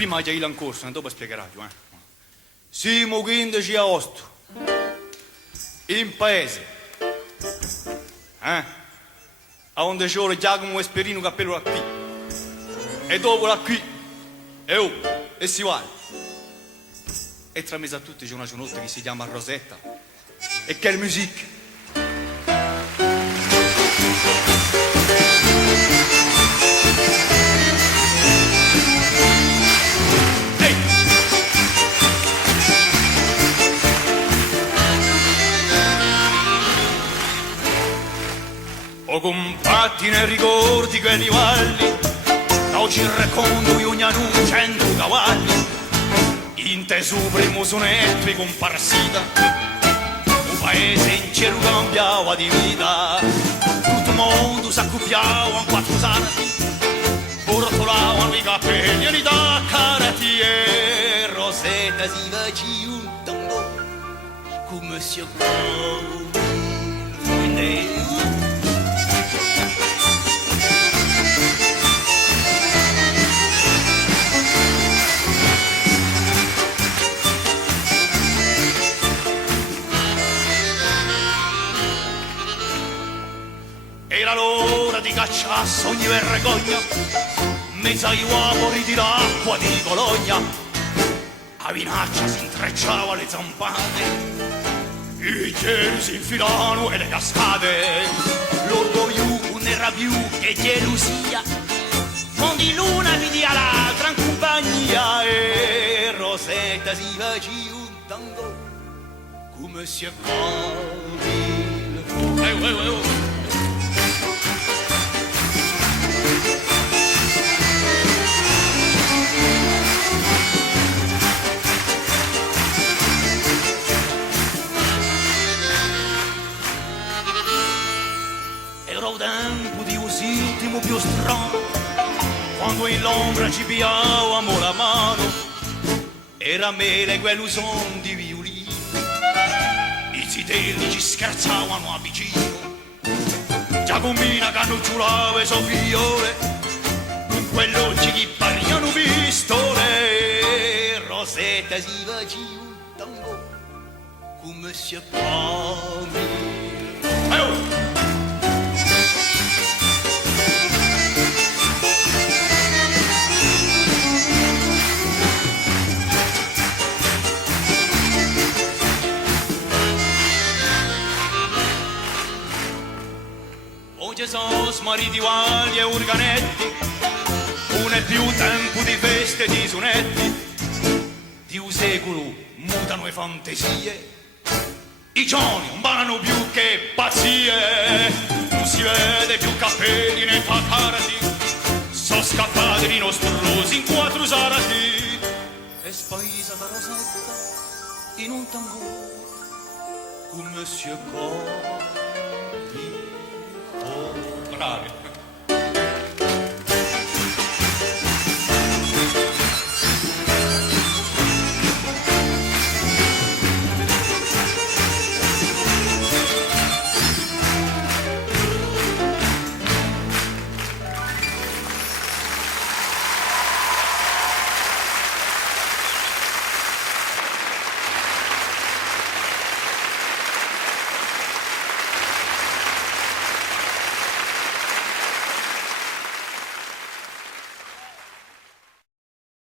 prima già il in corso, dopo spiegherà più, Siamo 15 agosto, in paese, a onde c'è Giacomo Esperino cappello da qui, e dopo da qui, e si va. E tra mezzo a tutti c'è una giornata che si chiama Rosetta, e che è musica. O compatti nei ricordi quelli valli, da oggi racconto io ogni anno 100 cavalli, in te su primo sonetto i comparsita, un paese in cielo cambiava di vita, tutto il mondo s'accoppiava in quattro sarti, bortolavano i capelli e li taccarati e Rosetta si faceva un tango, come si accoglie. Era l'ora di cacciasse ogni vergogna, mezzo ai uomini di l'acqua di Cologna, a vinaccia si intrecciava le zampate, i cieli si infilavano e le cascate, l'orgoglio non era più che gelosia, con di luna vidia l'altra in compagnia e Rosetta si faceva un tango, come si accoglie il fuoco. Era il tempo di usitimo più strano, quando in l'ombra ci piavamo la mano, era mele quello son di violino, i zitelli ci scherzavano a vicino, Giacomina che non giurava so figliole, con quell'occhi che pariano pistole, Rosetta si faceva un tango, come si accoglie. Oggi sono mariti uguali e organetti, non è più tempo di feste e di sonetti, di un secolo mutano le fantasie, i giorni non vanno più che pazzie, non si vede più capelli né taccarati, sono scappati di nostrosi in quattro sarati, e spaisa da Rosetta in un tango, come si accoglie. Bravi.